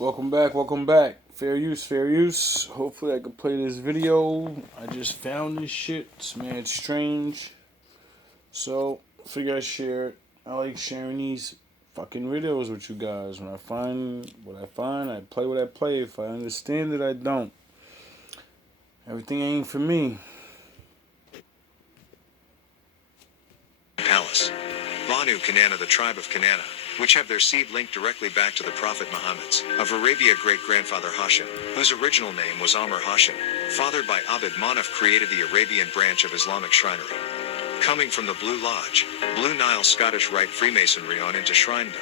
Welcome back, welcome back. Fair use, fair use. Hopefully I can play this video. I just found this shit. It's mad strange. So, figure I share it. I like sharing these fucking videos with you guys. When I find what I find, I play what I play. If I understand it, I don't. Everything ain't for me. Palace. Banu Kanana, the tribe of Kanana, which have their seed linked directly back to the Prophet Muhammad's, of Arabia great-grandfather Hashim, whose original name was Amr Hashim, fathered by Abd Manaf, created the Arabian branch of Islamic shrinery. Coming from the Blue Lodge, Blue Nile Scottish Rite Freemasonry on into Shrinedom,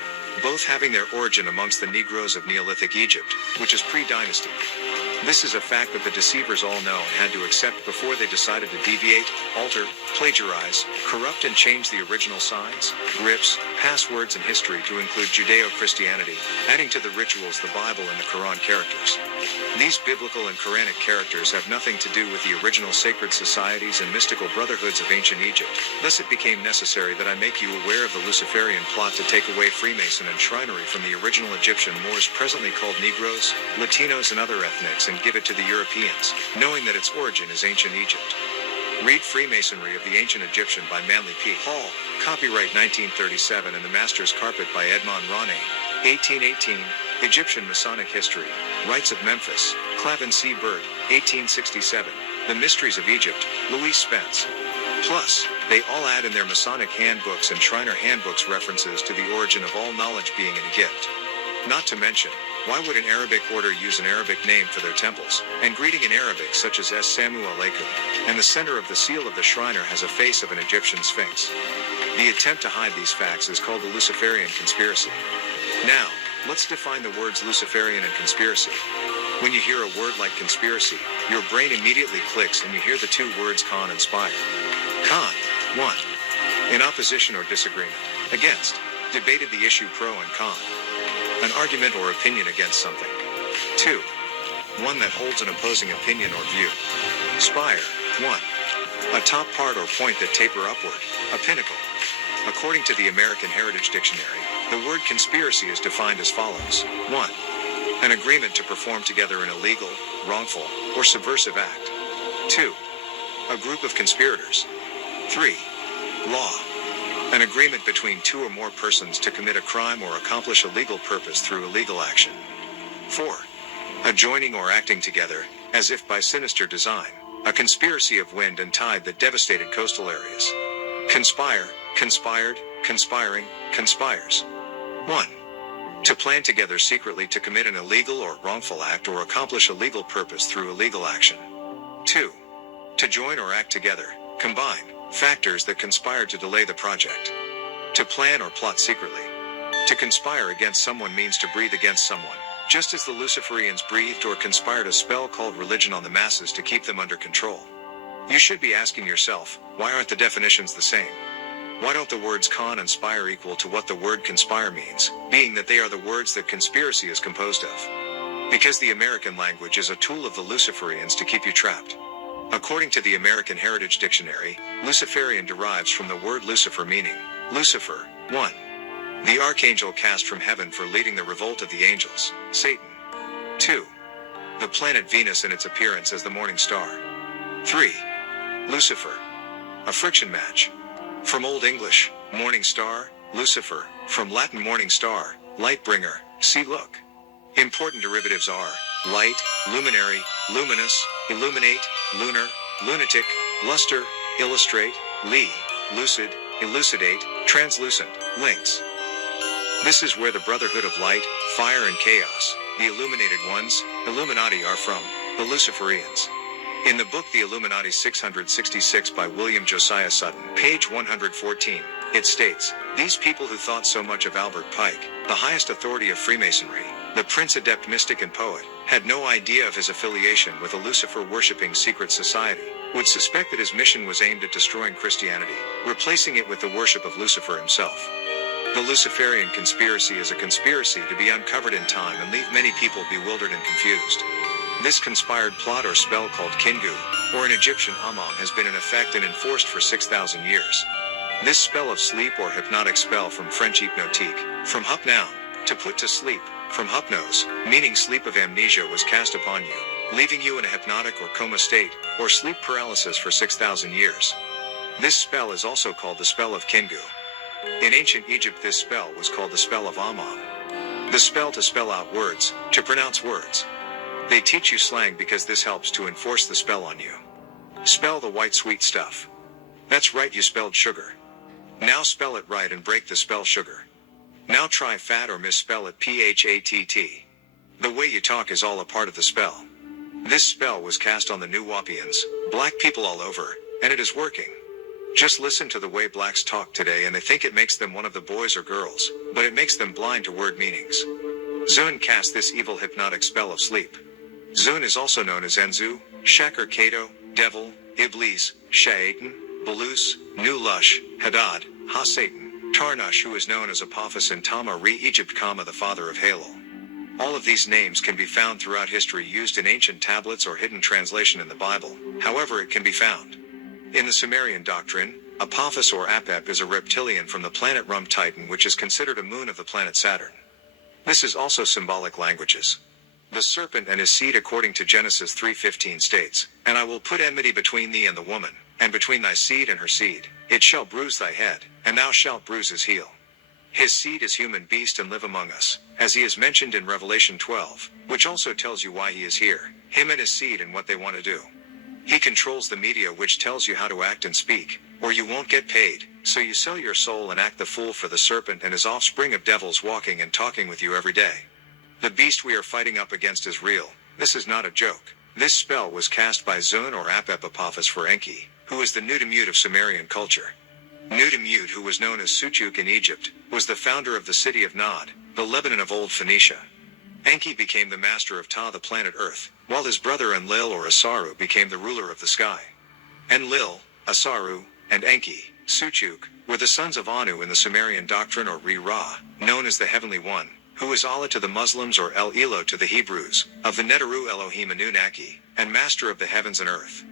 both having their origin amongst the Negroes of Neolithic Egypt, which is pre-dynasty. This is a fact that the deceivers all know and had to accept before they decided to deviate, alter, plagiarize, corrupt and change the original signs, grips, passwords and history to include Judeo-Christianity, adding to the rituals the Bible and the Quran characters. These biblical and Quranic characters have nothing to do with the original sacred societies and mystical brotherhoods of ancient Egypt. Thus it became necessary that I make you aware of the Luciferian plot to take away Freemason and shrinery from the original Egyptian Moors, presently called Negroes, Latinos and other ethnics, and give it to the Europeans, knowing that its origin is ancient Egypt. Read Freemasonry of the Ancient Egyptian by Manly P. Hall, copyright 1937, and The Master's Carpet by Edmond Ronay, 1818, Egyptian Masonic History, Rites of Memphis, Clavin C. Bird, 1867, The Mysteries of Egypt, Louis Spence. Plus, they all add in their Masonic handbooks and Shriner handbooks references to the origin of all knowledge being in Egypt. Not to mention, why would an Arabic order use an Arabic name for their temples, and greeting in Arabic such as Assalamu alaikum, and the center of the seal of the Shriner has a face of an Egyptian sphinx? The attempt to hide these facts is called the Luciferian conspiracy. Now, let's define the words Luciferian and conspiracy. When you hear a word like conspiracy, your brain immediately clicks and you hear the two words con and spire. Con, 1. In opposition or disagreement, against, debated the issue pro and con. An argument or opinion against something. 2. One that holds an opposing opinion or view. Spire, 1. A top part or point that taper upward, a pinnacle. According to the American Heritage Dictionary, the word conspiracy is defined as follows. 1. An agreement to perform together an illegal, wrongful, or subversive act. 2. A group of conspirators. 3. Law. An agreement between two or more persons to commit a crime or accomplish a legal purpose through illegal action. 4. A joining or acting together, as if by sinister design, a conspiracy of wind and tide that devastated coastal areas. Conspire, conspired, conspiring, conspires. 1. To plan together secretly to commit an illegal or wrongful act or accomplish a legal purpose through illegal action. 2. To join or act together, combine, factors that conspire to delay the project. To plan or plot secretly. To conspire against someone means to breathe against someone, just as the Luciferians breathed or conspired a spell called religion on the masses to keep them under control. You should be asking yourself, why aren't the definitions the same? Why don't the words con and spire equal to what the word conspire means, being that they are the words that conspiracy is composed of? Because the American language is a tool of the Luciferians to keep you trapped. According to the American Heritage Dictionary, Luciferian derives from the word Lucifer, meaning Lucifer, 1. The archangel cast from heaven for leading the revolt of the angels, Satan. 2. The planet Venus in its appearance as the morning star. 3. Lucifer. A friction match. From Old English, morning star, Lucifer, from Latin morning star, light bringer, see look. Important derivatives are light, luminary, luminous, illuminate, lunar, lunatic, luster, illustrate, lucid, elucidate, translucent, links. This is where the Brotherhood of Light, Fire and Chaos, the Illuminated Ones, Illuminati, are from, the Luciferians. In the book The Illuminati 666 by William Josiah Sutton, page 114, it states, these people who thought so much of Albert Pike, the highest authority of Freemasonry, the prince adept mystic and poet, had no idea of his affiliation with a Lucifer-worshipping secret society, would suspect that his mission was aimed at destroying Christianity, replacing it with the worship of Lucifer himself. The Luciferian conspiracy is a conspiracy to be uncovered in time and leave many people bewildered and confused. This conspired plot or spell called Kingu, or an Egyptian Ammon, has been in effect and enforced for 6,000 years. This spell of sleep or hypnotic spell, from French hypnotique, from hup noun, to put to sleep, from hypnos, meaning sleep of amnesia, was cast upon you, leaving you in a hypnotic or coma state, or sleep paralysis for 6,000 years. This spell is also called the spell of Kingu. In ancient Egypt, this spell was called the spell of Amam. The spell to spell out words, to pronounce words. They teach you slang because this helps to enforce the spell on you. Spell the white sweet stuff. That's right, you spelled sugar. Now spell it right and break the spell sugar. Now try fat or misspell it PHATT. The way you talk is all a part of the spell. This spell was cast on the Nuwaubians, black people all over, and it is working. Just listen to the way blacks talk today and they think it makes them one of the boys or girls, but it makes them blind to word meanings. Zun cast this evil hypnotic spell of sleep. Zun is also known as Enzu, Shak or Kato, Devil, Iblis, Shaitan, Belus, Nulush, Hadad, Ha-Satan, Tarnush, who is known as Apophis in Tama-Re Egypt, the father of Halel. All of these names can be found throughout history, used in ancient tablets or hidden translation in the Bible, however it can be found. In the Sumerian doctrine, Apophis or Apep is a reptilian from the planet Rum Titan, which is considered a moon of the planet Saturn. This is also symbolic languages. The serpent and his seed, according to Genesis 3:15, states, "And I will put enmity between thee and the woman, and between thy seed and her seed. It shall bruise thy head, and thou shalt bruise his heel." His seed is human beast and live among us, as he is mentioned in Revelation 12, which also tells you why he is here, him and his seed and what they want to do. He controls the media, which tells you how to act and speak, or you won't get paid, so you sell your soul and act the fool for the serpent and his offspring of devils walking and talking with you every day. The beast we are fighting up against is real. This is not a joke. This spell was cast by Zun or Apep Apophis for Enki, who is the Nudimmud of Sumerian culture. Nudimmud, who was known as Suchuk in Egypt, was the founder of the city of Nod, the Lebanon of Old Phoenicia. Enki became the master of Ta, the planet Earth, while his brother Enlil or Asaru became the ruler of the sky. Enlil, Asaru, and Enki, Suchuk, were the sons of Anu in the Sumerian doctrine, or Re-Ra, known as the Heavenly One, who is Allah to the Muslims or El Elo to the Hebrews, of the Neteru Elohim Anunnaki, and master of the heavens and earth.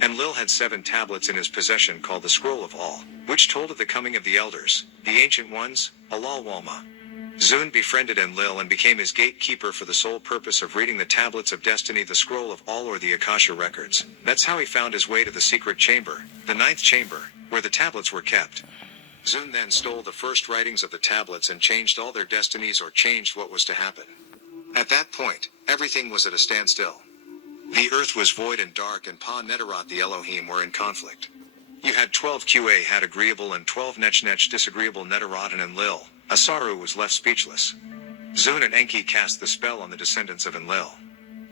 Enlil had 7 tablets in his possession called the Scroll of All, which told of the coming of the elders, the ancient ones, Alal Walma. Zun befriended Enlil and became his gatekeeper for the sole purpose of reading the tablets of destiny, the Scroll of All, or the Akasha records. That's how he found his way to the secret chamber, the 9th chamber, where the tablets were kept. Zun then stole the first writings of the tablets and changed all their destinies, or changed what was to happen. At that point, everything was at a standstill. The earth was void and dark, and Pa Neterot the Elohim were in conflict. You had 12 Qa had agreeable and 12 Nech disagreeable. Neterot and Enlil, Asaru was left speechless. Zun and Enki cast the spell on the descendants of Enlil.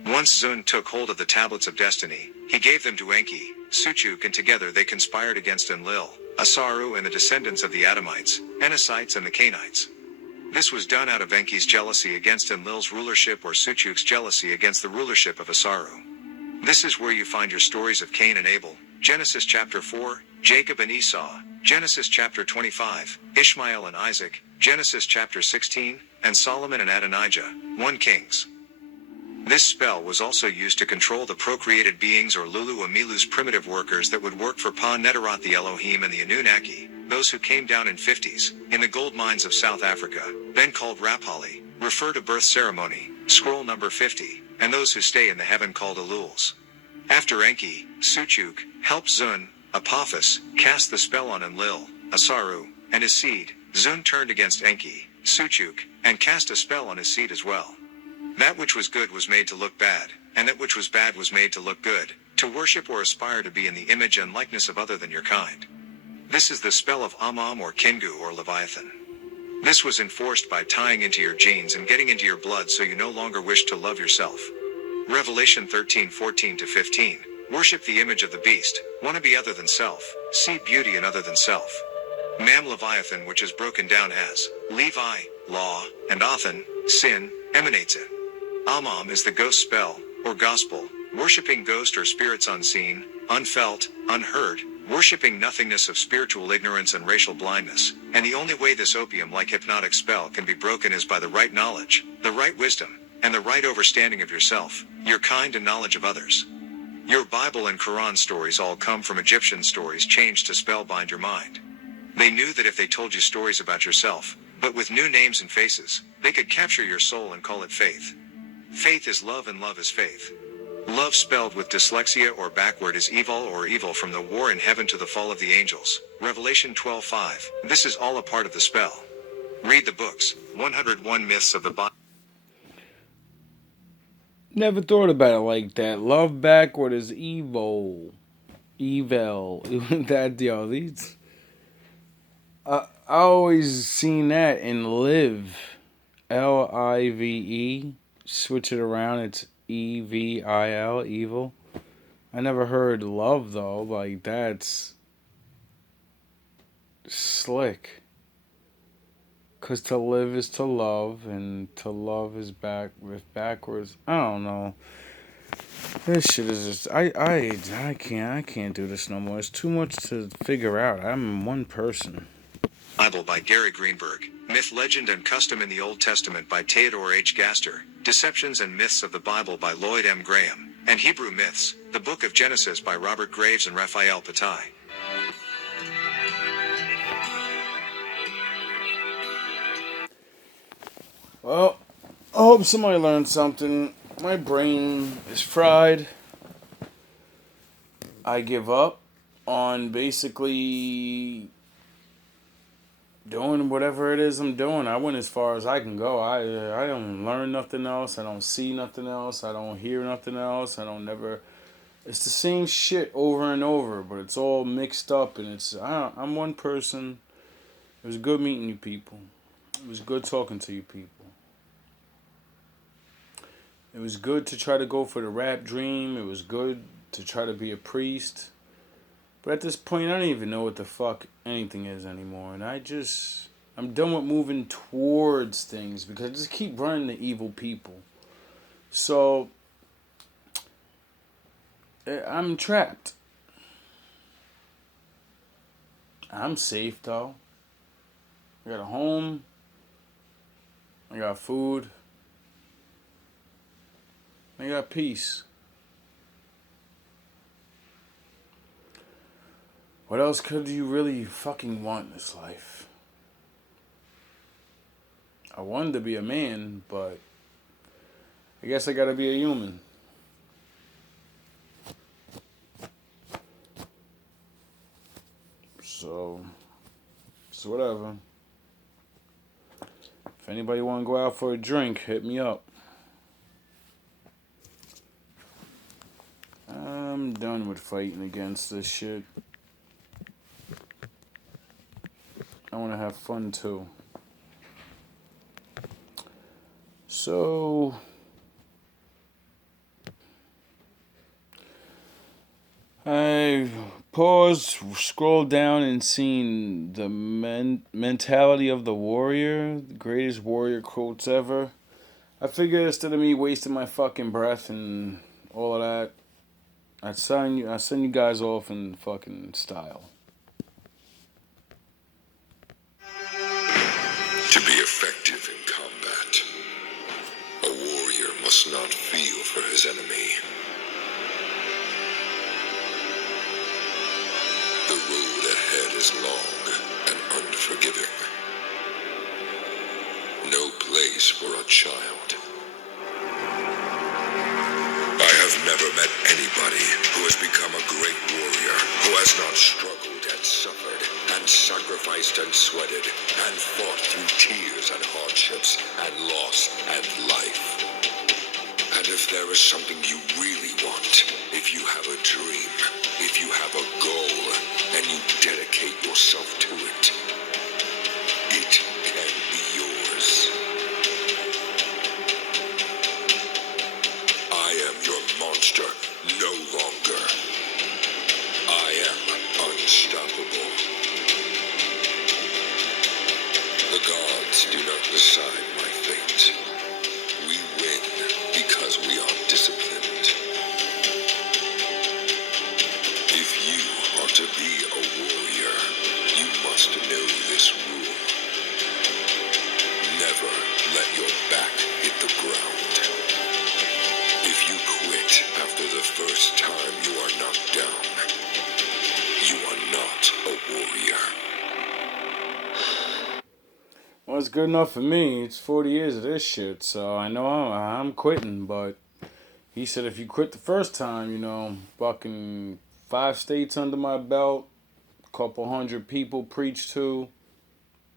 Once Zun took hold of the tablets of destiny, he gave them to Enki, Suchuk, and together they conspired against Enlil, Asaru, and the descendants of the Adamites, Enosites, and the Cainites. This was done out of Enki's jealousy against Enlil's rulership, or Suchuk's jealousy against the rulership of Asaru. This is where you find your stories of Cain and Abel, Genesis chapter 4, Jacob and Esau, Genesis chapter 25, Ishmael and Isaac, Genesis chapter 16, and Solomon and Adonijah, 1 Kings. This spell was also used to control the procreated beings, or Lulu Amilu's primitive workers that would work for Pa Neterot the Elohim and the Anunnaki, those who came down in 50s, in the gold mines of South Africa, then called Rapali, refer to birth ceremony, scroll number 50, and those who stay in the heaven called Aluls. After Enki, Suchuk, helped Zun, Apophis, cast the spell on Enlil, Asaru, and his seed, Zun turned against Enki, Suchuk, and cast a spell on his seed as well. That which was good was made to look bad, and that which was bad was made to look good, to worship or aspire to be in the image and likeness of other than your kind. This is the spell of Amam, or Kingu, or Leviathan. This was enforced by tying into your genes and getting into your blood, so you no longer wish to love yourself. Revelation 13:14-15, worship the image of the beast, want to be other than self, see beauty in other than self. Mam Leviathan, which is broken down as Levi, law, and Athan, sin, emanates it. Amam is the ghost spell, or gospel, worshipping ghost or spirits unseen, unfelt, unheard, worshipping nothingness of spiritual ignorance and racial blindness, and the only way this opium-like hypnotic spell can be broken is by the right knowledge, the right wisdom, and the right overstanding of yourself, your kind, and knowledge of others. Your Bible and Quran stories all come from Egyptian stories changed to spellbind your mind. They knew that if they told you stories about yourself, But with new names and faces, they could capture your soul and call it faith. Faith is love and love is faith. Love spelled with dyslexia or backward is evil or evil from the war in heaven to the fall of the angels. Revelation 12:5. This is all a part of the spell. Read the books, 101 Myths of the Bible. Never thought about it like that. Love backward is evil. Evil. That, yo, these. I always seen that in Live. Live. Switch it around, it's Evil. Evil. I never heard love, though. Like, that's slick. Because to live is to love, and to love is backwards. I don't know. This shit is just I can't do this no more. It's too much to figure out. I'm one person. Bible by Gary Greenberg. Myth, Legend, and Custom in the Old Testament by Theodore H. Gaster. Deceptions and Myths of the Bible by Lloyd M. Graham. And Hebrew Myths, the Book of Genesis by Robert Graves and Raphael Patai. Well, I hope somebody learned something. My brain is fried. I give up on basically doing whatever it is I'm doing. I went as far as I can go. I don't learn nothing else. I don't see nothing else. I don't hear nothing else. I don't never. It's the same shit over and over, but it's all mixed up, and I'm one person. It was good meeting you people. It was good talking to you people. It was good to try to go for the rap dream. It was good to try to be a priest. But at this point, I don't even know what the fuck anything is anymore. And I'm done with moving towards things because I just keep running to evil people. So, I'm trapped. I'm safe, though. I got a home. I got food. I got peace. What else could you really fucking want in this life? I wanted to be a man, but I guess I gotta be a human. So whatever. If anybody wanna go out for a drink, hit me up. I'm done with fighting against this shit. I want to have fun too. So, I paused, scrolled down, and seen the mentality of the warrior, the greatest warrior quotes ever. I figured instead of me wasting my fucking breath and all of that, I send you guys off in fucking style. To be effective in combat, a warrior must not feel for his enemy. The road ahead is long and unforgiving. No place for a child. I have never met anybody who has become a great warrior, who has not struggled and suffered and sacrificed and sweated and fought through tears and hardships and loss and life. And if there is something you really want, if you have a dream, if you have a goal, and you dedicate yourself to it, it can be yours. I am your monster no longer. I am unstoppable. The gods do not decide my fate. We win because we are disciplined. If you are to be a warrior, you must know this rule. Never let your back hit the ground. If you quit after the first time you are knocked down, you are not a warrior. Well, it's good enough for me. It's 40 years of this shit, so I know I'm quitting. But he said if you quit the first time, fucking 5 states under my belt, a couple hundred people preached to,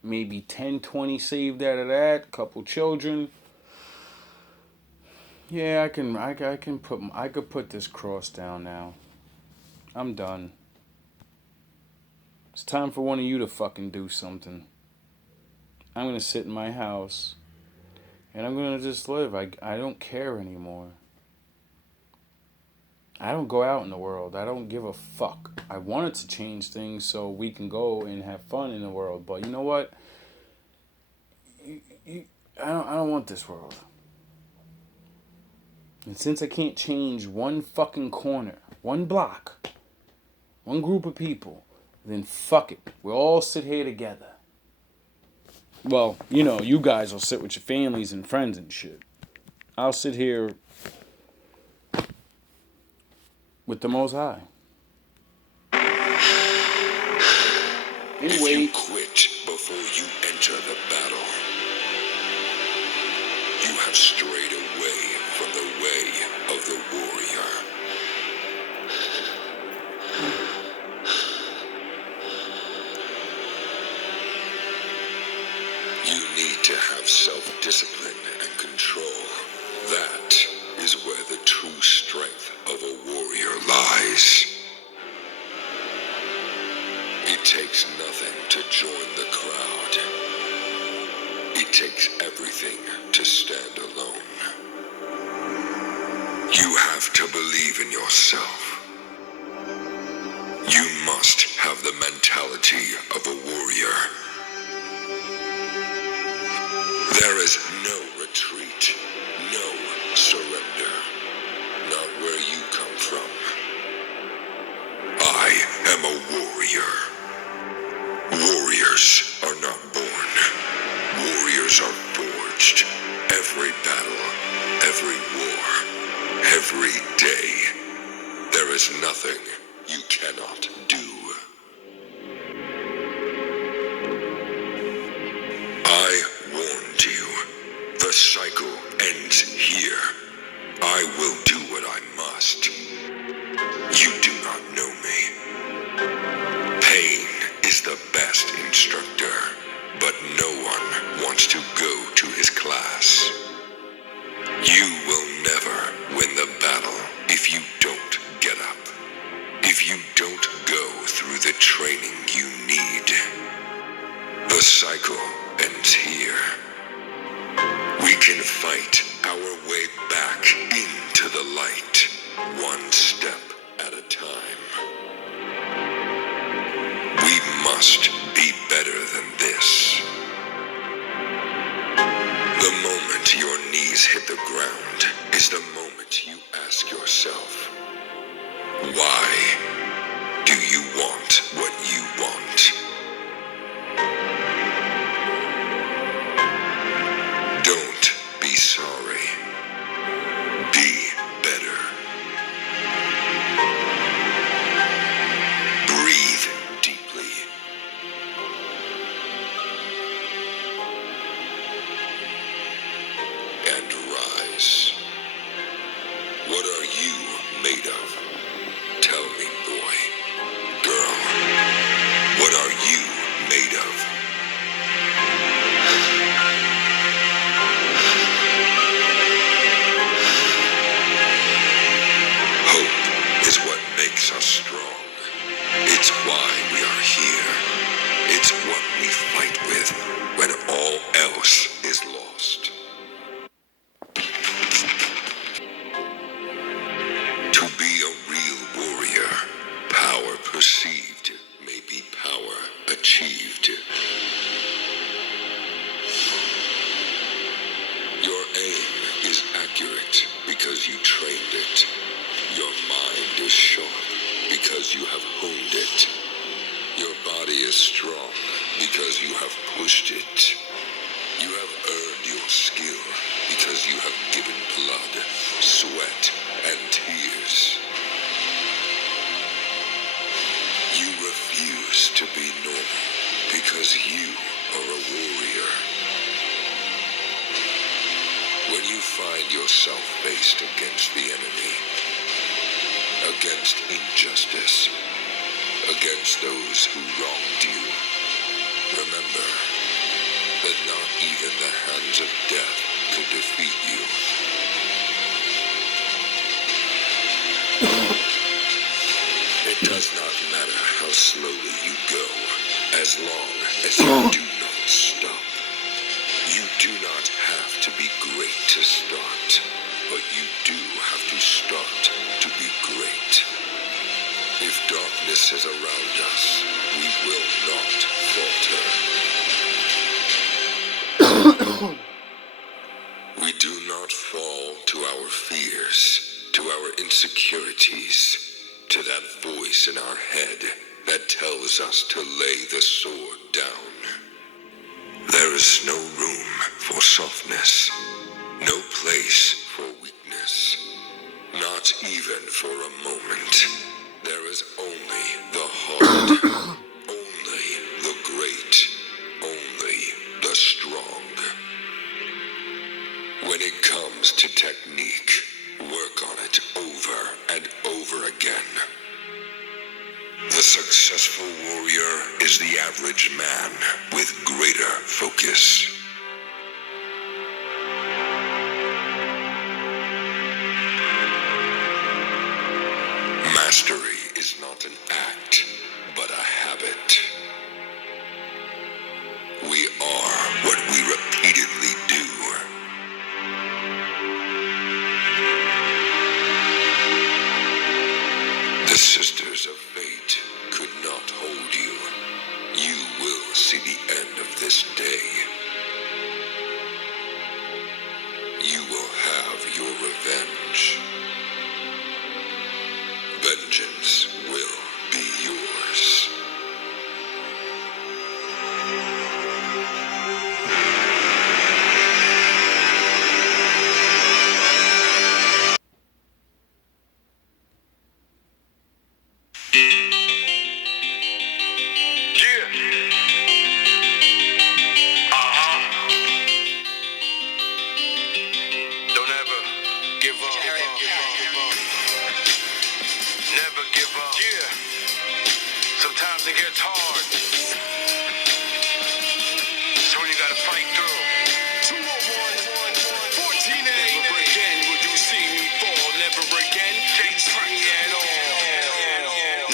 maybe 10, 20 saved out of that, couple children. Yeah, I could put this cross down now. I'm done. It's time for one of you to fucking do something. I'm gonna sit in my house and I'm gonna just live. I don't care anymore. I don't go out in the world. I don't give a fuck. I wanted to change things so we can go and have fun in the world, but you know what? I don't want this world. And since I can't change one fucking corner, one block, one group of people, then fuck it. We'll all sit here together. Well, you guys will sit with your families and friends and shit. I'll sit here with the Most High. If you quit before you enter the battle, you have strayed away from the way of the warrior. You need to have self-discipline and control. That is where the true strength of a warrior lies. It takes nothing to join the crowd. It takes everything to stand alone. You have to believe in yourself. You must have the mentality of a warrior. There is no retreat, no surrender, not where you come from. I am a warrior. Warriors are not born. Warriors are forged. Every battle, every war, every day. There is nothing you cannot do. I warned you. The cycle ends here. I will do what I must. You do not know me. Pain is the best instructor, but no one wants to go to his class. You will never win the battle if you don't get up. If you don't go through the training you need. The cycle ends here. We can fight our way back into the light, one step at a time. We must be better than this. The moment your knees hit the ground is the moment you ask yourself, why do you want what you want? Don't be sorry. Be better. Breathe deeply. And rise. What are you made of? Tell me, boy. Girl. What are you made of? Hope is what makes us strong. It's why we are here. It's what we fight with when all else is lost. To be a real warrior, power perceived may be power achieved. Your aim is accurate because you trained it. Your mind is sharp because you have honed it. Your body is strong because you have pushed it. You have earned your skill because you have given blood, sweat, and tears. You refuse to be normal because you are a warrior. When you find yourself faced against the enemy, against injustice, against those who wronged you, remember that not even the hands of death could defeat you. It does not matter how slowly you go, as long as you do not stop. You do not have to be great to start, but you do have to start to be great. If darkness is around us, we will not falter. We do not fall to our fears, to our insecurities, to that voice in our head that tells us to lay the sword down. There is no room for softness, no place for weakness, not even for a moment. There is only the hard, only the great, only the strong. When it comes to technique, work on it over and over again. The successful warrior is the average man with greater focus. Mastery is not an act, but a habit. We are what we repeatedly do. The Sisters of Fate could not hold you. You will see the end of this day. You will have your revenge. Vengeance will be yours. Never give up. Yeah. Sometimes it gets hard. So when you gotta fight through. 201, 14 Never again will you see me fall. Never again will you see me at all.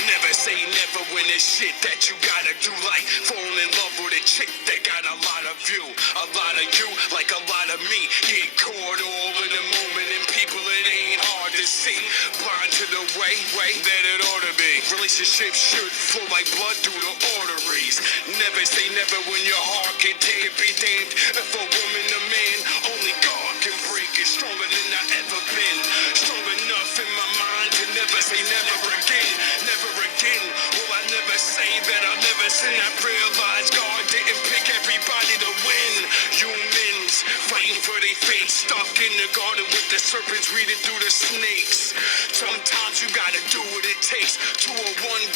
Never say never when it's shit that you gotta do, like fall in love with a chick that got a lot of you. A lot of you, like a lot of me. Get caught all in the moment and people it ain't hard to see. Blind to the way that it ought to be. Relationships should flow like blood through the arteries. Never say never when your heart can take it, be damned. If a woman, a man, only God can break it. Stronger than I ever been. Strong enough in my mind to never say never again. Never again. Will I never say that I'll never sin? I realize God didn't pick everybody to win. Humans fighting for their fate, stuck in the garden with the serpents reading through the snakes. Sometimes you gotta do what it takes. 201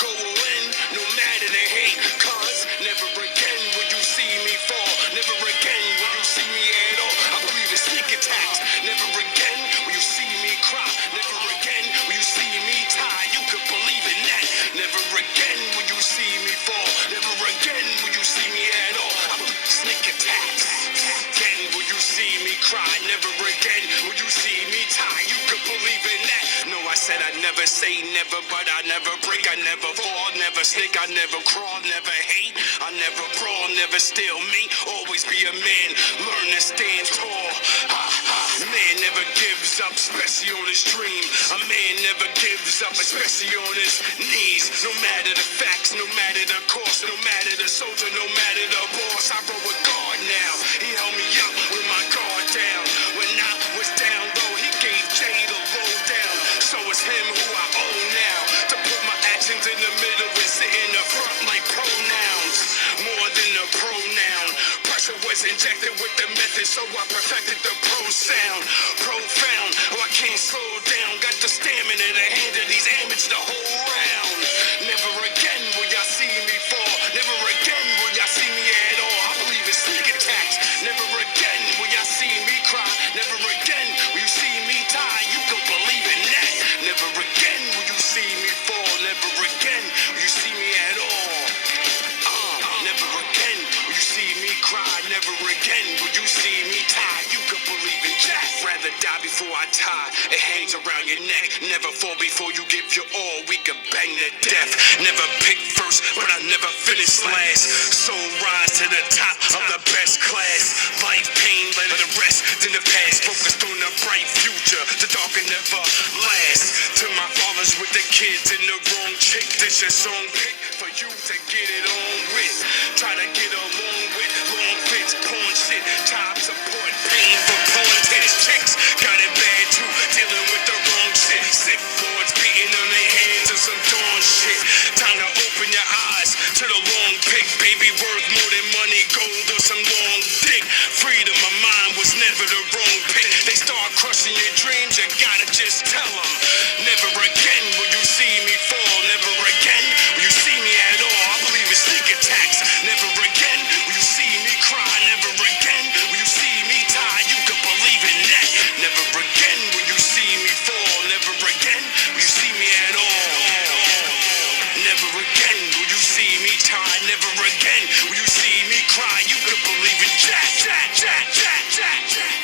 go all in, no matter the hate. Cause never again will you see me fall. Never again will you see me at all. I believe in sneak attacks. Never again will you see me cry. Never again will you see me tie. You could believe in that. Never again will you see me fall. Never again will you see me at all. I believe in sneak attacks. Again will you see me cry. Never again will you see me tie. You could believe in that. No, I said I'd never say never, but I never break, I never fall, never sneak, I never crawl, never hate, I never brawl, never steal me, always be a man, learn to stand tall. Man never gives up, especially on his dream. A man never gives up, especially on his knees. No matter the facts, no matter the cost, no matter the soldier, no matter the boss. I roll with God now. He held me up with my guard down. When I was down low, he gave Jay the low down. So it's him who I own now. To put my actions in the middle and sit in the front like pronouns. More than a pronoun. Pressure was injected with the method, so I perfected the pro sound. Profound, oh I can't slow down. Got the stamina to handle these amateurs the whole round. Never again will y'all see me fall. Never again will y'all see me at all. I believe in sneak attacks. Never again will y'all see me cry. Never again. die before I tie. It hangs around your neck. Never fall before you give your all. We can bang to death. Never pick first, but I never finish last. Soul rise to the top of the best class. Life pain, let the rest in the past. Focused on the bright future. The dark can never last. To my fathers with the kids and the wrong chick. This your song pick for you to get it on with. Try to get along with long fits, porn shit, child support, pain for porn titties, chicks. Got it bad too, dealing with the wrong shit. Sick boards beating on their hands and some dawn shit. Time to open your eyes to the long pick. Baby worth more than money, gold, or some long dick. Freedom of mind was never the wrong pick. They start crushing your dreams, you gotta just tell them. Never again will you see me fall. Never again will you see me at all. I believe in sneak attacks. Never again will you see me cry. Never again will you see me die. You can believe in that. Never again will you see me fall. Never again will you see me at all. Never again will you see me die. Never again will you see me cry. You can believe in Jack, Jack, Jack, Jack, Jack, Jack.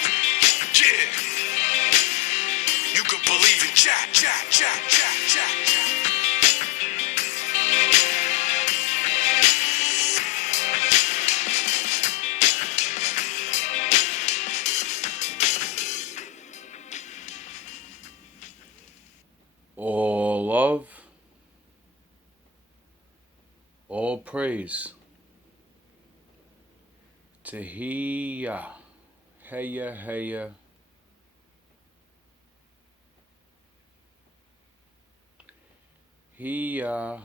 Yeah. You could believe in Jack, Jack, Jack, Jack, Jack, Jack. All love, all praise to Heya, Heya, Heya. Heya.